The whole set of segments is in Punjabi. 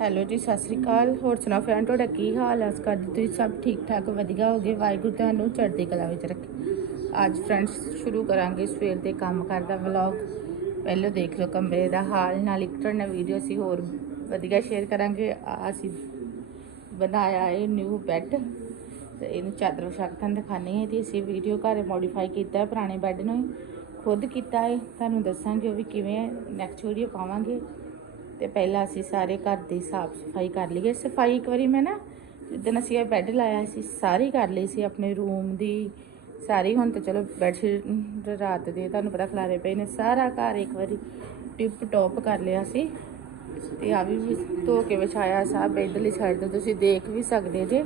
ਹੈਲੋ ਜੀ, ਸਤਿ ਸ੍ਰੀ ਅਕਾਲ। ਹੋਰ ਸੁਣਾਓ ਫਰੈਂਡ ਤੁਹਾਡਾ ਕੀ ਹਾਲ ਹੈ? ਕਰਦੇ ਤੁਸੀਂ ਸਭ ਠੀਕ ਠਾਕ, ਵਧੀਆ ਹੋਗੇ? ਵਾਹਿਗੁਰੂ ਤੁਹਾਨੂੰ ਚੜ੍ਹਦੀ ਕਲਾ ਵਿੱਚ ਰੱਖੇ। ਅੱਜ ਫਰੈਂਡਸ ਸ਼ੁਰੂ ਕਰਾਂਗੇ ਸਵੇਰ ਦੇ ਕੰਮ ਕਰਦਾ ਵਲੌਗ ਪਹਿਲਾਂ ਦੇਖ ਲਓ ਕਮਰੇ ਦਾ ਹਾਲ, ਨਾਲ ਇੱਕ ਤੁਹਾਡੇ ਨਾਲ ਵੀਡੀਓ ਅਸੀਂ ਹੋਰ ਵਧੀਆ ਸ਼ੇਅਰ ਕਰਾਂਗੇ। ਆਹ ਅਸੀਂ ਬਣਾਇਆ ਇਹ ਨਿਊ ਬੈੱਡ ਤੇ ਇਹਨੂੰ ਚਾਦਰ ਵਿਛਾ ਕੇ ਤੁਹਾਨੂੰ ਦਿਖਾਣੀ ਹੈ। ਤੇ ਅਸੀਂ ਵੀਡੀਓ ਘਰ ਮੋਡੀਫਾਈ ਕੀਤਾ ਹੈ ਪੁਰਾਣੇ ਬੈੱਡ ਨੂੰ ਹੀ ਖੁਦ ਕੀਤਾ ਹੈ। ਤੁਹਾਨੂੰ ਦੱਸਾਂਗੇ ਉਹ ਵੀ ਕਿਵੇਂ ਹੈ। ਨੈਕਸਟ ਵੀਡੀਓ ਪਾਵਾਂਗੇ। ਤੇ ਪਹਿਲਾਂ ਅਸੀਂ ਸਾਰੇ ਘਰ ਦੀ ਸਾਫ਼ ਸਫ਼ਾਈ ਕਰ ਲਈਏ। ਸਫ਼ਾਈ ਇੱਕ ਵਾਰੀ ਮੈਂ ਨਾ, ਜਿੱਦਣ ਅਸੀਂ ਇਹ ਬੈੱਡ ਲਾਇਆ ਸੀ, ਸਾਰੀ ਕਰ ਲਈ ਸੀ ਆਪਣੇ ਰੂਮ ਦੀ। ਸਾਰੀ ਹੁਣ ਤਾਂ ਚਲੋ ਬੈੱਡ ਸ਼ੀਟ ਰਾਤ ਦੇ ਤੁਹਾਨੂੰ ਪਤਾ ਖਲਾਰੇ ਪਏ ਨੇ। ਸਾਰਾ ਘਰ ਇੱਕ ਵਾਰੀ ਟਿਪ ਟੌਪ ਕਰ ਲਿਆ ਸੀ। ਤੇ ਆ ਵੀ ਧੋ ਕੇ ਵਿਛਾਇਆ ਸਭ ਇਧਰਲੀ ਸਾਈਡ ਤੋਂ ਤੁਸੀਂ ਦੇਖ ਵੀ ਸਕਦੇ ਜੇ।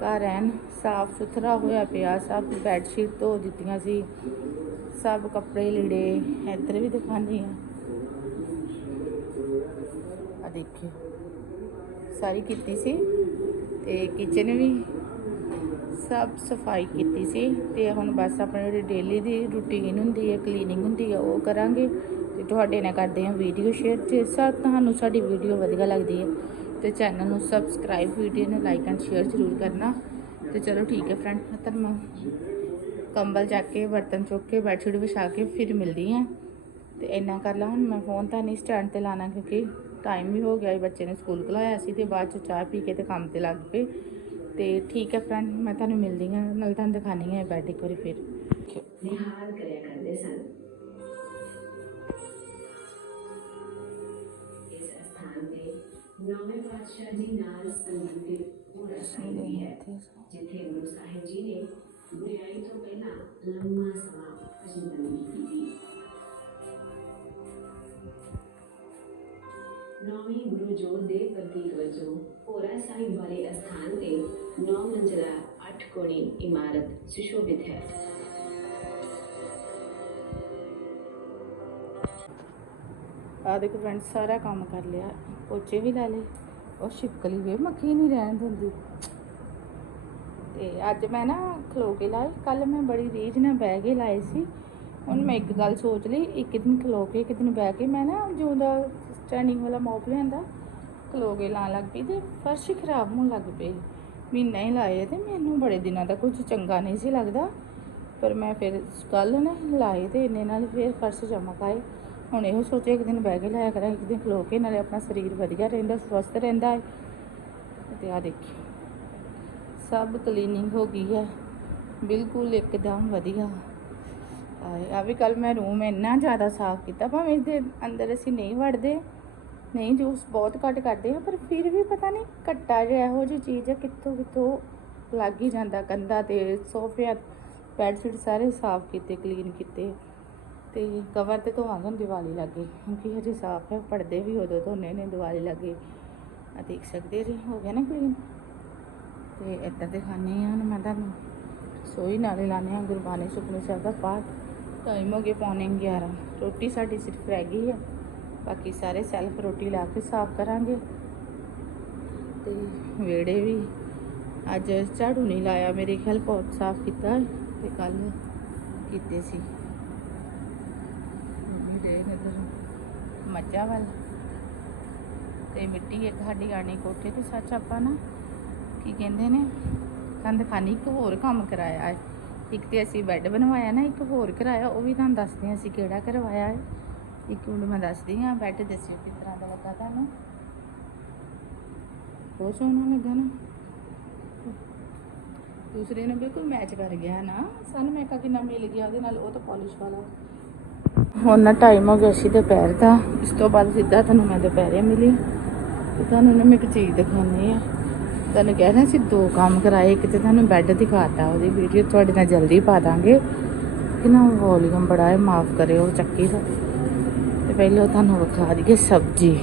ਘਰ ਐਨ ਸਾਫ਼ ਸੁਥਰਾ ਹੋਇਆ ਪਿਆ, ਸਭ ਬੈੱਡ ਸ਼ੀਟ ਧੋ ਦਿੱਤੀਆਂ ਸੀ। ਸਭ ਕੱਪੜੇ ਲੀੜੇ ਇੱਧਰ ਵੀ ਦਿਖਾਉਂਦੀ ਆ। ਆ ਦੇਖਿਓ ਸਾਰੀ ਕੀਤੀ ਸੀ ਤੇ ਕਿਚਨ ਵੀ ਸਭ ਸਫ਼ਾਈ ਕੀਤੀ ਸੀ ਤੇ ਹੁਣ ਬਸ ਆਪਣੀ ਜਿਹੜੀ ਡੇਲੀ ਦੀ ਰੁਟੀਨ ਹੁੰਦੀ ਹੈ ਕਲੀਨਿੰਗ ਹੁੰਦੀ ਹੈ, ਉਹ ਕਰਾਂਗੇ ਤੇ ਤੁਹਾਡੇ ਨਾਲ ਕਰਦੇ ਹਾਂ ਵੀਡੀਓ ਸ਼ੇਅਰ ਜੇ ਸਾ ਤੁਹਾਨੂੰ ਸਾਡੀ ਵੀਡੀਓ ਵਧੀਆ ਲੱਗਦੀ ਹੈ ਤੇ ਚੈਨਲ ਨੂੰ ਸਬਸਕ੍ਰਾਈਬ ਵੀਡੀਓ ਨੂੰ ਲਾਈਕ ਐਂਡ ਸ਼ੇਅਰ ਜ਼ਰੂਰ ਕਰਨਾ। ਤੇ ਚਲੋ ਠੀਕ ਹੈ ਫਰੈਂਡ ਮੈਂ ਤੁਹਾਨੂੰ ਕੰਬਲ ਚੱਕ ਕੇ, ਬਰਤਨ ਚੁੱਕ ਕੇ ਬੈਡਸ਼ੀਟ ਵਿਛਾ ਕੇ ਫਿਰ ਮਿਲਦੀ ਹਾਂ। ਤੇ ਇੰਨਾ ਕਰ ਲਾ ਹੁਣ, ਮੈਂ ਫੋਨ ਤਾਂ ਨਹੀਂ ਸਟੈਂਡ ਤੇ ਲਾਣਾ ਕਿਉਂਕਿ ਟਾਈਮ ਵੀ ਹੋ ਗਿਆ ਸੀ, ਬੱਚੇ ਨੇ ਸਕੂਲ ਕਲਾਇਆ ਸੀ ਤੇ ਬਾਅਦ ਚ ਚਾਹ ਪੀ ਕੇ ਤੇ ਕੰਮ ਤੇ ਲੱਗ ਪਏ। ਤੇ ਠੀਕ ਹੈ ਫਰੈਂਡ ਮੈਂ ਤੁਹਾਨੂੰ ਮਿਲਦੀ ਹਾਂ, ਨਾਲ ਤੁਹਾਨੂੰ ਦਿਖਾਣੀ ਹੈ ਬੈਡ ਇੱਕ ਵਾਰੀ ਫਿਰ। ਨਿਹਾਲ ਕਰਿਆ ਕਰਦੇ ਸਨ। ਇਸ ਸਥਾਨ ਤੇ ਨੌਵੇਂ ਪਾਤਸ਼ਾਹ ਜੀ ਨਾਲ ਸੰਬੰਧਿਤ ਪੂਰਾ ਸਾਹਿਬ ਹੈ, ਜਿੱਥੇ ਗੁਰੂ ਸਾਹਿਬ ਜੀ ਨੇ ਬੁਰਾਈ ਤੋਂ ਪਹਿਲਾਂ ਲੰਮਾ ਸਮਾਂ ਅਜਿੰਦਗੀ ਕੀਤੀ ਨੌਵੀਂ ਗੁਰੂ ਜੋਤ ਦੇ ਪ੍ਰਤੀਕ ਵਜੋਂ ਭੋਰਾ ਸਾਹਿਬ ਵਾਲੇ ਅਸਥਾਨ ਤੇ ਨੌ ਮੰਜ਼ਲਾ ਅੱਠ ਕੋਣੀ ਇਮਾਰਤ ਸੁਸ਼ੋਭਿਤ ਹੈ। ਆ ਦੇਖੋ ਫਰੈਂਡ ਸਾਰਾ ਕੰਮ ਕਰ ਲਿਆ। ਪੋਚੇ ਵੀ ਲਾ ਲਏ। ਉਹ ਛਿਪਕਲੀ ਵੇ, ਮੱਖੀ ਨਹੀਂ ਰਹਿਣ ਦਿੰਦੀ। ਤੇ ਅੱਜ ਮੈਂ ਨਾ ਖਲੋ ਕੇ ਲਾਏ ਕੱਲ ਮੈਂ ਬੜੀ ਰੀਝ ਨਾਲ ਬਹਿ ਕੇ ਲਾਏ ਸੀ। ਹੁਣ ਮੈਂ ਇੱਕ ਗੱਲ ਸੋਚ ਲਈ, ਇੱਕ ਦਿਨ ਖਲੋ ਕੇ, ਇੱਕ ਦਿਨ ਬਹਿ ਕੇ ਮੈਂ ਨਾ ਜਿਉਂਦਾ ਸਟੈਂਡਿੰਗ ਵਾਲਾ ਮੋਪ ਲਿਆਂਦਾ ਖਲੋ ਕੇ ਲਾਉਣ ਲੱਗ ਪਈ ਤੇ ਫਰਸ਼ ਹੀ ਖਰਾਬ ਹੋਣ ਲੱਗ ਪਈ ਮਹੀਨਾ ਹੀ ਲਾਏ ਤੇ ਮੈਨੂੰ ਬੜੇ ਦਿਨਾਂ ਦਾ ਕੁਝ ਚੰਗਾ ਨਹੀਂ ਸੀ ਲੱਗਦਾ। ਪਰ ਮੈਂ ਫਿਰ ਕੱਲ ਨਾ ਲਾਏ ਤੇ ਇੰਨੇ ਨਾਲ ਫਿਰ ਫਰਸ਼ ਚਮਕ ਆਏ ਹੁਣ ਇਹੋ ਸੋਚਿਆ ਇੱਕ ਦਿਨ ਬਹਿ ਕੇ ਲਾਇਆ ਕਰਾਂ, ਇੱਕ ਦਿਨ ਖਲੋ ਕੇ ਨਾਲੇ ਆਪਣਾ ਸਰੀਰ ਵਧੀਆ ਰਹਿੰਦਾ, ਸਵਸਥ ਰਹਿੰਦਾ ਹੈ। ਤੇ ਆ ਦੇਖੀ, ਸਭ ਕਲੀਨਿੰਗ ਹੋ ਗਈ ਹੈ। ਬਿਲਕੁਲ ਇੱਕਦਮ ਵਧੀਆ। ਆਏ ਆ ਵੀ ਕੱਲ ਮੈਂ ਰੂਮ ਇੰਨਾ ਜ਼ਿਆਦਾ ਸਾਫ਼ ਕੀਤਾ, ਭਾਵੇਂ ਇਹਦੇ ਅੰਦਰ ਅਸੀਂ ਨਹੀਂ ਵੜਦੇ ਨਹੀਂ, ਜੂਸ ਬਹੁਤ ਘੱਟ ਕਰਦੇ ਆ, ਪਰ ਫਿਰ ਵੀ ਪਤਾ ਨਹੀਂ ਘੱਟਾ ਜਿਹਾ ਇਹੋ ਜਿਹੀ ਚੀਜ਼ ਹੈ ਕਿੱਥੋਂ ਕਿੱਥੋਂ ਲੱਗ ਹੀ ਜਾਂਦਾ ਕੰਧਾਂ ਤੇ ਸੋਫਿਆਂ ਬੈੱਡ ਸ਼ੀਟ ਸਾਰੇ ਸਾਫ਼ ਕੀਤੇ, ਕਲੀਨ ਕੀਤੇ। ਤੇ ਕਵਰ ਤੇ ਧੋਵਾਂਗੇ ਹੁਣ ਦੀਵਾਲੀ ਲੱਗੇ, ਕਿਉਂਕਿ ਹਜੇ ਸਾਫ਼ ਹੈ, ਪਰਦੇ ਵੀ ਉਦੋਂ ਧੋਨੇ ਨੇ ਦੀਵਾਲੀ ਲੱਗੇ। ਆ ਦੇਖ ਸਕਦੇ ਜੀ, ਹੋ ਗਿਆ ਨਾ ਕਲੀਨ ਤੇ ਇੱਦਾਂ ਦਿਖਾਣੇ ਆ ਹੁਣ ਮੈਂ ਤੁਹਾਨੂੰ। ਸੋਈ ਨਾਲੇ ਲਾਣੇ ਆ ਗੁਰਬਾਣੀ ਸੁਖਨੇ ਸਾਹਿਬ ਦਾ ਪਾਠ। ਟਾਈਮ ਹੋ ਗਿਆ ਪੌਣੇ 11 ਰੋਟੀ ਸਾਡੀ ਸਿਰਫ ਰਹਿ ਗਈ ਹੈ ਬਾਕੀ ਸਾਰੇ ਸੈਲਫ ਰੋਟੀ ਲਾ ਕੇ ਸਾਫ਼ ਕਰਾਂਗੇ। ਤੇ ਵਿਹੜੇ ਵੀ ਅੱਜ ਝਾੜੂ ਨਹੀਂ ਲਾਇਆ, ਮੇਰੇ ਖਿਆਲ ਬਹੁਤ ਸਾਫ਼ ਕੀਤਾ ਹੈ ਤੇ ਕੱਲ ਕੀਤੇ ਸੀ। ਮੰਮੀ ਦੇ ਨਜ਼ਰ ਮੱਝਾਂ ਵੱਲ। ਤੇ ਮਿੱਟੀ ਇੱਕ ਸਾਡੀ ਆਣੀ ਕੋਠੇ ਤੇ ਸੱਚ ਆਪਾਂ ਨਾ ਕੀ ਕਹਿੰਦੇ ਨੇ, ਕੰਧ ਖਾਨੀ ਇੱਕ ਹੋਰ ਕੰਮ ਕਰਾਇਆ ਹੈ। ਇੱਕ ਤੇ ਅਸੀਂ ਬੈੱਡ ਬਣਵਾਇਆ ਨਾ, ਇੱਕ ਹੋਰ ਕਰਾਇਆ, ਉਹ ਵੀ ਤੁਹਾਨੂੰ ਦੱਸਦੇ ਹਾਂ ਅਸੀਂ ਕਿਹੜਾ ਕਰਵਾਇਆ ਹੈ। ਇੱਕ ਮਿੰਟ ਮੈਂ ਦੱਸਦੀ ਹਾਂ, ਬੈੱਡ ਦੱਸਿਓ ਕਿਸ ਤਰ੍ਹਾਂ ਦਾ ਲੱਗਾ ਤੁਹਾਨੂੰ। ਬਹੁਤ ਸੋਹਣਾ ਲੱਗਾ ਨਾ। ਦੂਸਰੇ ਨੂੰ ਬਿਲਕੁਲ ਮੈਚ ਕਰ ਗਿਆ ਨਾ। ਸਾਨੂੰ ਮੈਕਾ ਕਿੰਨਾ ਮਿਲ ਗਿਆ, ਉਹਦੇ ਨਾਲ ਉਹ ਤਾਂ ਪਾਲਿਸ਼ ਵਾਲਾ। ਹੁਣ ਨਾ ਟਾਈਮ ਹੋ ਗਿਆ ਸੀ ਦੁਪਹਿਰ ਦਾ। ਇਸ ਤੋਂ ਬਾਅਦ ਸਿੱਧਾ ਤੁਹਾਨੂੰ ਮੈਂ ਦੁਪਹਿਰੇ ਮਿਲੀ। ਤੇ ਤੁਹਾਨੂੰ ਨਾ ਮੈਂ ਇੱਕ ਚੀਜ਼ ਦਿਖਾਉਣੀ ਆ ਤੁਹਾਨੂੰ ਕਹਿ ਰਿਹਾ ਸੀ ਦੋ ਕੰਮ ਕਰਾਏ, ਇੱਕ ਤੇ ਤੁਹਾਨੂੰ ਬੈੱਡ ਦਿਖਾਤਾ, ਉਹਦੀ ਵੀਡੀਓ ਤੁਹਾਡੇ ਨਾਲ ਜਲਦੀ ਪਾ ਦਾਂਗੇ। ਕਿ ਨਾ ਵੋਲੀਅਮ ਬੜਾ ਹੈ, ਮਾਫ ਕਰਿਓ, ਚੱਕੀ ਦਾ। ਪਹਿਲਾਂ ਤੁਹਾਨੂੰ ਵਿਖਾ ਦਈਏ ਸਬਜ਼ੀ।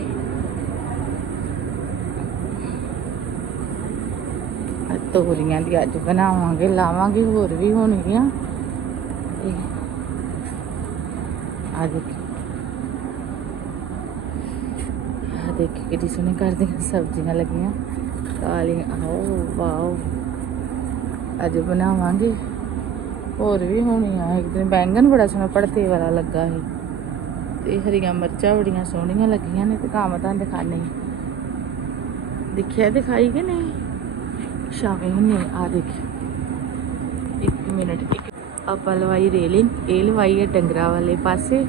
ਤੋਰੀਆਂ ਦੀ ਅੱਜ ਬਣਾਵਾਂਗੇ, ਲਾਵਾਂਗੇ, ਹੋਰ ਵੀ ਹੋਣਗੀਆਂ। ਤੇ ਆ ਦੇਖੀ। ਆ ਦੇਖੀ ਕਿੰਨੀ ਸੋਹਣੀ ਕਰਦੀਆਂ ਸਬਜ਼ੀਆਂ ਲੱਗੀਆਂ। ਕਾਲੀਆਂ, ਆਓ, ਵਾਓ। ਅੱਜ ਬਣਾਵਾਂਗੇ। ਹੋਰ ਵੀ ਹੋਣੀਆਂ, ਇੱਕ ਦਿਨ ਬੈਂਗਣ ਬੜਾ ਸੋਹਣਾ, ਪੜਤੇ ਵਾਲਾ ਲੱਗਾ ਸੀ। ਤੇ ਹਰੀਆਂ ਮਿਰਚਾਂ ਬੜੀਆਂ ਸੋਹਣੀਆਂ ਲੱਗੀਆਂ ਨੇ ਤੇ ਕੰਮ ਤਾਂ ਦਿਖਾਣੇ ਦੇਖਿਆ ਦਿਖਾਈ ਕਿ ਨਹੀਂ? ਸ਼ਾਮੇ ਹੁਣੇ ਆ ਦੇਖ। ਇੱਕ ਮਿੰਟ, ਇੱਕ ਆਪਾਂ ਲਵਾਈ ਰੇਲਿੰਗ, ਇਹ ਲਵਾਈ ਹੈ ਡੰਗਰਾ ਵਾਲੇ ਪਾਸੇ।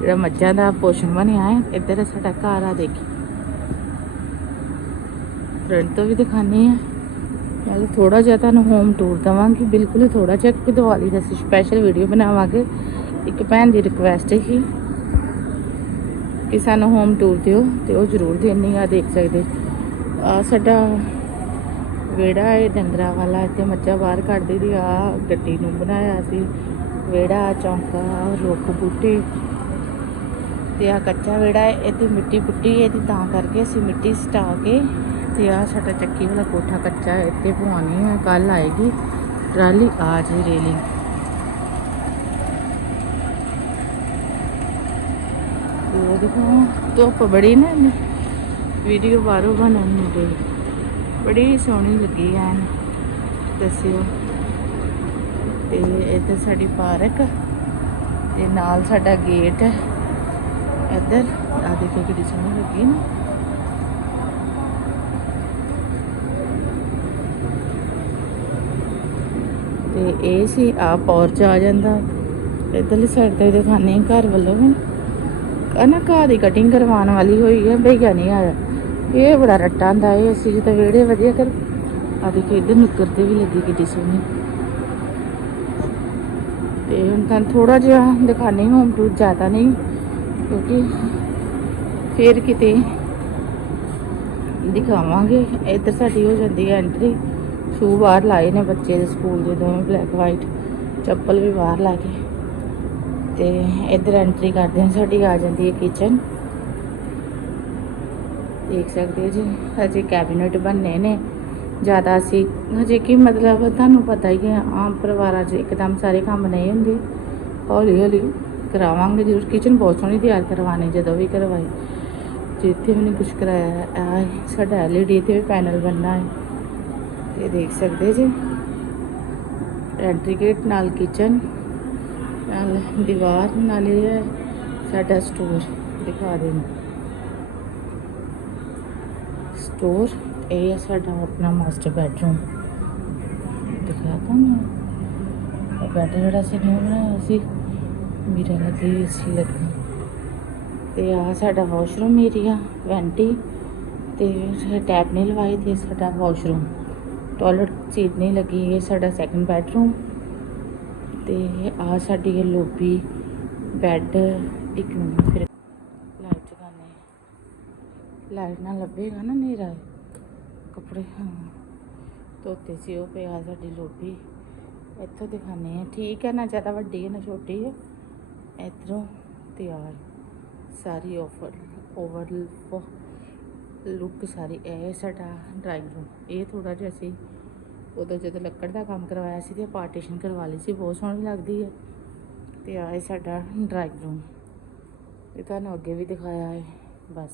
ਜਿਹੜਾ ਮੱਝਾਂ ਦਾ ਪੋਸ਼ਣ ਬਣਿਆ ਹੈ, ਇੱਧਰ ਸਾਡਾ ਘਰ ਆ ਦੇਖੀ। ਫਰੰਟ ਤੋਂ ਵੀ ਦਿਖਾਣੇ ਆ ਨਾਲੇ ਥੋੜਾ ਜਿਹਾ ਤੁਹਾਨੂੰ ਹੋਮ ਟੂਰ ਦਵਾਂਗੀ, ਬਿਲਕੁਲ ਥੋੜਾ ਜਿਹਾ ਕਿ ਦਿਵਾਲੀ ਦਾ ਅਸੀਂ ਸਪੈਸ਼ਲ ਵੀਡੀਓ ਬਣਾਵਾਂਗੇ। ਇੱਕ ਭੈਣ ਦੀ ਰਿਕੁਐਸਟ ਸੀ। ਕਿ ਕਿ ਸਾਨੂੰ ਹੋਮ ਟੂਰ ਦਿਓ ਤੇ ਉਹ ਜ਼ਰੂਰ ਦੇਣੀ ਆ, ਦੇਖ ਸਕਦੇ। ਆ ਸਾਡਾ ਵਿਹੜਾ ਹੈ, ਡੰਗਰਾਂ ਵਾਲਾ, ਇੱਥੇ ਮੱਝਾਂ ਬਾਹਰ ਕੱਢਦੀ ਦੀ ਆ ਗੱਡੀ ਨੂੰ ਬਣਾਇਆ ਸੀ। ਵਿਹੜਾ, ਚੌਂਕਾ, ਰੁੱਖ ਬੂਟੇ ਤੇ ਆ ਕੱਚਾ ਵਿਹੜਾ ਹੈ ਇਹਦੀ ਮਿੱਟੀ ਪੁੱਟੀ ਹੈ ਇਹਦੀ ਤਾਂ ਕਰਕੇ ਅਸੀਂ ਮਿੱਟੀ ਸਟਾ ਕੇ ਤੇ ਆ ਸਾਡਾ ਚੱਕੀ ਵਾਲਾ ਕੋਠਾ ਕੱਚਾ ਹੈ, ਇੱਥੇ ਪਵਾਉਣੀ ਹੈ ਕੱਲ ਆਏਗੀ, ਟਰਾਲੀ, ਆ ਜੇ ਰੇਲਿੰਗ ਉਹ ਦੇਖੋ ਧੁੱਪ ਬੜੀ ਨਾ ਵੀਡੀਓ ਬਾਹਰੋਂ ਬਣਨ ਨੂੰ ਦੇ। ਬੜੀ ਸੋਹਣੀ ਲੱਗੀ ਐਨ ਦੱਸਿਓ। ਤੇ ਇੱਧਰ ਸਾਡੀ ਪਾਰਕ, ਤੇ ਨਾਲ ਸਾਡਾ ਗੇਟ ਹੈ ਇੱਧਰ ਆ ਦੇਖੋ ਕਿੰਨੀ ਸੋਹਣੀ ਲੱਗੀ ਨਾ। ਤੇ ਇਹ ਸੀ ਆ ਪੌਰਚ ਆ ਜਾਂਦਾ। ਇੱਧਰਲੀ ਸਾਈਡ ਤੇ ਦਿਖਾਣੇ ਘਰ ਵੱਲੋਂ ਵੀ। ਨਾ ਘਾਹ ਦੀ ਕਟਿੰਗ ਕਰਵਾਉਣ ਵਾਲੀ ਹੋਈ ਹੈ ਭਈਆ ਨਹੀਂ ਆਇਆ। ਇਹ ਬੜਾ ਰੱਟਾ ਹੁੰਦਾ ਇਹ ਅਸੀਂ ਜਦੋਂ ਵਿਹੜੇ ਵਧੀਆ ਕਰ। ਆ ਦੇਖੋ, ਇੱਧਰ ਨੁੱਕਰ ਤੇ ਵੀ ਲੱਗੀ ਕਿੱਡੀ ਸੋਹਣੀ। ਤੇ ਹੁਣ ਤਾਂ ਥੋੜਾ ਜਿਹਾ ਦਿਖਾਣੇ ਹੋਮ ਟੂਰ ਜ਼ਿਆਦਾ ਨਹੀਂ, ਕਿਉਂਕਿ ਫੇਰ ਕਿਤੇ ਦਿਖਾਵਾਂਗੇ। ਇੱਧਰ ਸਾਡੀ ਹੋ ਜਾਂਦੀ ਹੈ ਐਂਟਰੀ ਸ਼ੂ ਬਾਹਰ ਲਾਏ ਨੇ ਬੱਚੇ ਦੇ ਸਕੂਲ ਦੇ ਦੋਵੇਂ ਬਲੈਕ ਵਾਈਟ ਚੱਪਲ ਵੀ ਬਾਹਰ ਲਾ ਕੇ। ਤੇ ਇੱਧਰ ਐਂਟਰੀ ਕਰਦੇ ਹਾਂ, ਸਾਡੀ ਆ ਜਾਂਦੀ ਹੈ ਕਿਚਨ ਦੇਖ ਸਕਦੇ ਹੋ ਜੀ, ਹਜੇ ਕੈਬਿਨਟ ਬਣਨੇ ਨੇ। ਜ਼ਿਆਦਾ ਅਸੀਂ ਹਜੇ ਕਿ ਮਤਲਬ, ਤੁਹਾਨੂੰ ਪਤਾ ਹੀ ਹੈ, ਆਮ ਪਰਿਵਾਰਾਂ 'ਚ ਇੱਕਦਮ ਸਾਰੇ ਕੰਮ ਨਹੀਂ ਹੁੰਦੇ। ਹੌਲੀ ਹੌਲੀ ਕਰਾਵਾਂਗੇ ਜ਼ਰੂਰ। ਕਿਚਨ ਬਹੁਤ ਸੋਹਣੀ ਤਿਆਰ ਕਰਵਾਣੀ ਜਦੋਂ ਵੀ ਕਰਵਾਈ। ਜਿੱਥੇ ਵੀ ਨਹੀਂ ਕੁਝ ਕਰਾਇਆ ਹੈ ਆਹ ਸਾਡਾ ਐਲਈਡੀ ਤੇ ਵੀ ਪੈਨਲ ਬਣਨਾ ਹੈ। ਤੇ ਦੇਖ ਸਕਦੇ ਜੀ ਐਂਟਰੀ ਗੇਟ ਨਾਲ ਕਿਚਨ ਨਾਲ ਦੀਵਾਰ ਨਾਲ ਹੈ, ਸਾਡਾ ਸਟੋਰ ਦਿਖਾ ਦੇਣਾ। ਸਟੋਰ ਇਹ ਹੈ ਸਾਡਾ ਆਪਣਾ ਮਾਸਟਰ ਬੈਡਰੂਮ ਦਿਖਾ ਤੁਹਾਨੂੰ ਬੈੱਡ ਜਿਹੜਾ ਸੀ ਨਿਊ ਬਣਾਇਆ ਸੀ, ਮੇਰੇ ਲੱਗੇ ਸੀ ਲੱਗੀ। ਤੇ ਆ ਸਾਡਾ ਵਾਸ਼ਰੂਮ ਏਰੀਆ ਵੈਂਟੀ ਤੇ ਟੈਪ ਨਹੀਂ ਲਵਾਈ ਤੇ ਸਾਡਾ ਵਾਸ਼ਰੂਮ ਟਾਇਲਟ ਸੀਟ ਨਹੀਂ ਲੱਗੀ, ਇਹ ਸਾਡਾ ਸੈਕੰਡ ਬੈਡਰੂਮ ਤੇ ਆ ਸਾਡੀ ਇਹ ਲੋਬੀ ਬੈੱਡ ਇੱਕ ਮਿੰਟ ਫਿਰ ਲਾਈਟ ਜਗਾਨੇ ਲਾਈਟ ਨਾ ਲੱਭੇਗਾ ਨਾ ਨੇਰਾ ਕੱਪੜੇ, ਹਾਂ। ਧੋਤੇ ਸੀ ਉਹ ਪਿਆ ਸਾਡੀ ਲੋਬੀ। ਇੱਥੋਂ ਦਿਖਾਣੇ ਆ ਠੀਕ ਹੈ ਨਾ, ਜ਼ਿਆਦਾ ਵੱਡੀ ਹੈ ਨਾ, ਛੋਟੀ ਹੈ। ਇੱਧਰੋਂ ਤਿਆਰ। ਸਾਰੀ ਆਫਰ ਓਵਰ ਲੁੱਕ ਸਾਰੀ ਇਹ ਸਾਡਾ ਡਰਾਇੰਗ ਰੂਮ ਇਹ ਥੋੜਾ ਜਿਹਾ ਅਸੀਂ ਉਦੋਂ ਜਦੋਂ ਲੱਕੜ ਦਾ ਕੰਮ ਕਰਵਾਇਆ ਸੀ ਤੇ ਪਾਰਟੀਸ਼ਨ ਕਰਵਾ ਲਈ ਸੀ, ਬਹੁਤ ਸੋਹਣੀ ਲੱਗਦੀ ਹੈ। ਤੇ ਆ ਇਹ ਸਾਡਾ ਡਰਾਇੰਗ ਰੂਮ। ਇਹ ਤੁਹਾਨੂੰ ਅੱਗੇ ਵੀ ਦਿਖਾਇਆ ਹੈ, ਬਸ।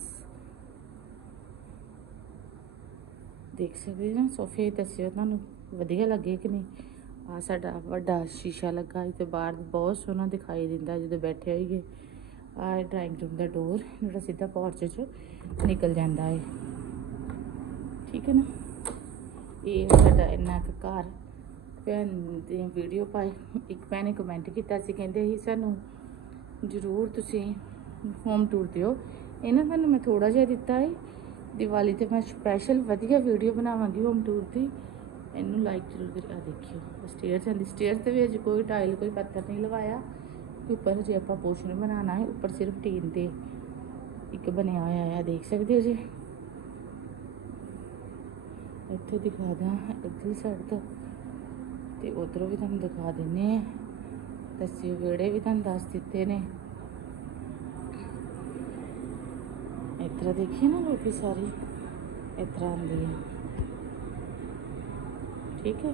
ਦੇਖ ਸਕਦੇ ਹੋ ਨਾ, ਸੋਫੇ ਦੱਸਿਓ ਤੁਹਾਨੂੰ, ਵਧੀਆ ਲੱਗੇ ਕਿ ਨਹੀਂ? ਆ ਸਾਡਾ ਵੱਡਾ ਸ਼ੀਸ਼ਾ ਲੱਗਾ ਹੈ ਤੇ ਬਾਹਰ ਬਹੁਤ ਸੋਹਣਾ ਦਿਖਾਈ ਦਿੰਦਾ ਜਦੋਂ ਬੈਠੇ ਹੋਈਏ। ਆ ਡਰਾਇੰਗ ਰੂਮ ਦਾ ਡੋਰ, ਜਿਹੜਾ ਸਿੱਧਾ ਪੋਰਚ 'ਚ ਨਿਕਲ ਜਾਂਦਾ ਹੈ। ਠੀਕ ਹੈ ਨਾ? ਇਹ ਸਾਡਾ ਇੰਨਾ ਕੁ ਘਰ ਭੈਣ ਦੀ ਵੀਡੀਓ ਪਾਈ। ਇੱਕ ਭੈਣ ਨੇ ਕਮੈਂਟ ਕੀਤਾ ਸੀ, ਕਹਿੰਦੇ ਸੀ ਸਾਨੂੰ ਜ਼ਰੂਰ ਤੁਸੀਂ ਹੋਮ ਟੂਰ ਦਿਓ। ਇਹਨਾਂ ਤੁਹਾਨੂੰ ਮੈਂ ਥੋੜਾ ਜਿਹਾ ਦਿੱਤਾ ਹੈ ਦੀਵਾਲੀ ਤੇ ਮੈਂ ਸਪੈਸ਼ਲ ਵਧੀਆ ਵੀਡੀਓ ਬਣਾਵਾਂਗੀ ਹੋਮ ਟੂਰ ਦੀ। ਇਹਨੂੰ ਲਾਈਕ ਜ਼ਰੂਰ ਕਰਿਆ ਦੇਖਿਓ। ਸਟੇਅਰਸ ਐਂਡ ਸਟੇਅਰਸ ਤੇ ਵੀ ਅਜੇ ਕੋਈ ਟਾਈਲ ਕੋਈ ਪੱਥਰ ਨਹੀਂ ਲਵਾਇਆ। ਕਿ ਉੱਪਰ ਜੇ ਆਪਾਂ ਪੋਰਸ਼ਨ ਬਣਾਉਣਾ ਹੈ, ਉੱਪਰ ਸਿਰਫ ਟੀਨ ਤੇ ਇੱਕ ਬਣਿਆ ਹੋਇਆ ਹੈ ਦੇਖ ਸਕਦੇ ਹੋ ਜੀ। ਇੱਥੇ ਦਿਖਾ ਦਾਂ ਇੱਧਰਲੀ ਸਾਈਡ ਤੋਂ। ਤੇ ਉਧਰੋਂ ਵੀ ਤੁਹਾਨੂੰ ਦਿਖਾ ਦਿੰਨੇ ਆ। ਦੱਸਿਓ ਵਿਹੜੇ ਵੀ ਤੁਹਾਨੂੰ ਦੱਸ ਦਿੱਤੇ ਨੇ। ਇੱਧਰ ਦੇਖੀਏ ਨਾ ਲੋਕੀ ਸਾਰੇ ਇੱਧਰ ਆਉਂਦੇ ਆ। ਠੀਕ ਹੈ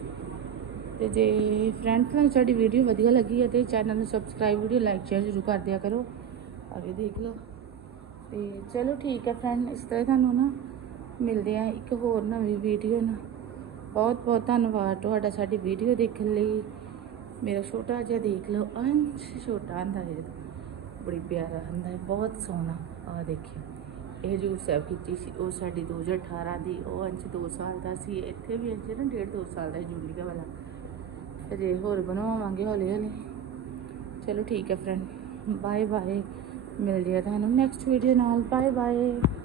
ਤੇ ਜੇ ਫਰੈਂਡ ਤੁਹਾਨੂੰ ਸਾਡੀ ਵੀਡੀਓ ਵਧੀਆ ਲੱਗੀ ਹੈ ਤੇ ਚੈਨਲ ਨੂੰ ਸਬਸਕ੍ਰਾਈਬ ਵੀਡੀਓ ਲਾਈਕ ਸ਼ੇਅਰ ਜ਼ਰੂਰ ਕਰ ਦਿਆ ਕਰੋ। ਅੱਗੇ ਦੇਖ ਲਓ। ਤੇ ਚਲੋ ਠੀਕ ਹੈ ਫਰੈਂਡ ਇਸ ਤਰ੍ਹਾਂ ਹੀ ਤੁਹਾਨੂੰ ਨਾ ਮਿਲਦੇ ਆ ਇੱਕ ਹੋਰ ਨਵੀਂ ਵੀਡੀਓ ਨਾਲ। ਬਹੁਤ ਬਹੁਤ ਧੰਨਵਾਦ ਤੁਹਾਡਾ ਸਾਡੀ ਵੀਡੀਓ ਦੇਖਣ ਲਈ। ਮੇਰਾ ਛੋਟਾ ਜਿਹਾ ਦੇਖ ਲਓ। ਅੰਸ਼ ਛੋਟਾ ਹੁੰਦਾ ਹੈ। ਬੜੀ ਪਿਆਰਾ ਹੁੰਦਾ ਹੈ। ਬਹੁਤ ਸੋਹਣਾ। ਆ ਦੇਖਿਓ। ਇਹ ਹਜੂਰ ਸਾਹਿਬ ਖਿੱਚੀ ਸੀ। ਉਹ ਸਾਡੀ 2018 ਦੀ। ਉਹ ਅੰਸ਼ 2 ਸਾਲ ਦਾ ਸੀ। ਇੱਥੇ ਵੀ ਅੰਚ ਨਾ ਡੇਢ 2 ਸਾਲ ਦਾ ਹੈ ਜੂਲੀਆ ਵਾਲਾ। ਅਜੇ ਹੋਰ ਬਣਵਾਵਾਂਗੇ ਹੌਲੀ ਹੌਲੀ। ਚਲੋ ਠੀਕ ਹੈ ਫਰੈਂਡ ਬਾਏ ਬਾਏ ਮਿਲਦੇ ਆ ਤੁਹਾਨੂੰ ਨੈਕਸਟ ਵੀਡੀਓ ਨਾਲ। Bye bye